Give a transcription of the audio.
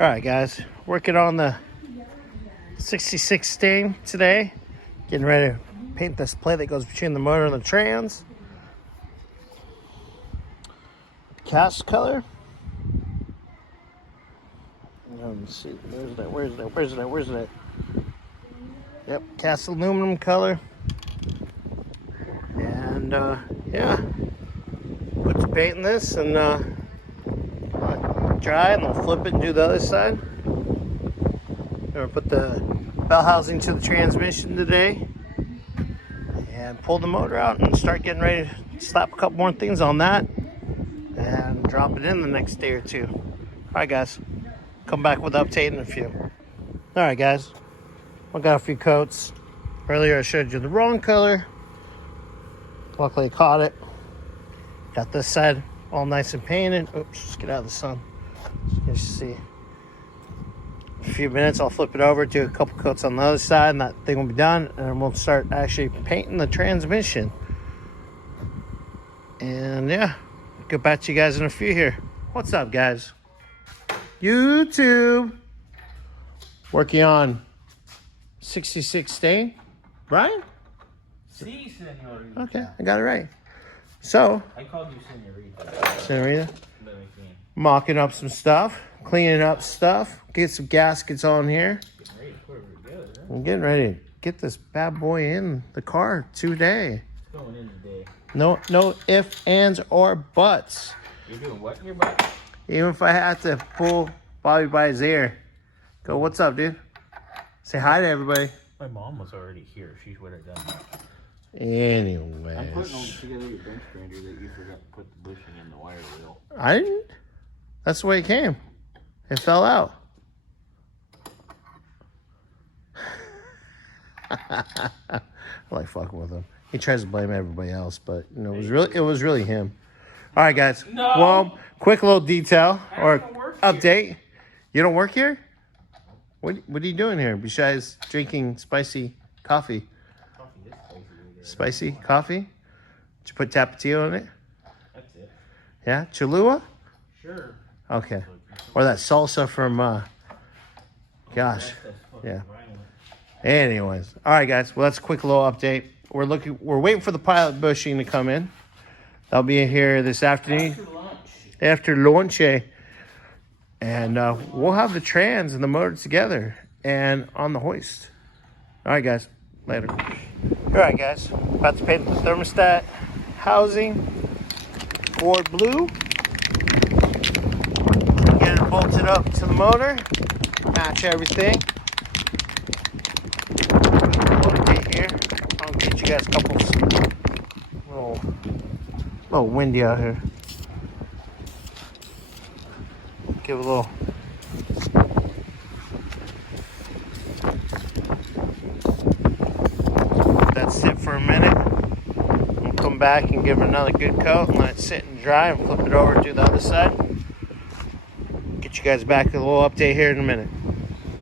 All right, guys, working on the 66 Sting today. Getting ready to paint this plate that goes between the motor and the trans. Cast color. Let me see. Where's that? Yep, cast aluminum color. And yeah, put the paint in this and dry, and I'll flip it and do the other side. Gonna put the bell housing to the transmission today and pull the motor out and start getting ready to slap a couple more things on that and drop it in the next day or two. All right, guys, come back with an update in a few. All right, guys, I got a few coats. Earlier I showed you the wrong color. Luckily I caught it. Got this side all nice and painted. Oops, just get out of the sun. You see, a few minutes I'll flip it over, do a couple coats on the other side, and that thing will be done, and we'll start actually painting the transmission. And yeah, get back to you guys in a few here. What's up, guys? YouTube, working on 66 Stain. Brian? Si, senorita. Okay, I got it right. So I called you senorita. Senorita, mocking up some stuff, cleaning up stuff, get some gaskets on here. Getting ready to put it together, huh? I'm getting ready to get this bad boy in the car today. It's going in today. No ifs, ands, or buts. You're doing what in your butt? Even if I had to pull Bobby by his ear. Go, what's up, dude? Say hi to everybody. My mom was already here. She would have done that. Anyways. I'm putting all together your bench grinder that you forgot to put the bushing in the wire wheel. I didn't. That's the way it came. It fell out. I like fucking with him. He tries to blame everybody else, but you know, it was really him. All right, guys. No. Well, quick little detail or update. Here. You don't work here? What are you doing here besides drinking spicy coffee? Coffee is spicy. Spicy coffee? Did you put Tapatio in it? That's it. Yeah? Cholula? Sure. Okay. Or that salsa from, gosh. Yeah. Anyways. All right, guys. Well, that's a quick little update. We're waiting for the pilot bushing to come in. They'll be here this afternoon. After lunch. And we'll have the trans and the motor together and on the hoist. All right, guys. Later. All right, guys. About to paint the thermostat housing. Ford blue. Get it bolted up to the motor. Match everything. Update here. I'll get you guys a couple. Little windy out here. Give a little. Let that sit for a minute. We'll come back and give it another good coat and let it sit and dry and flip it over to the other side. Get you guys back a little update here in a minute.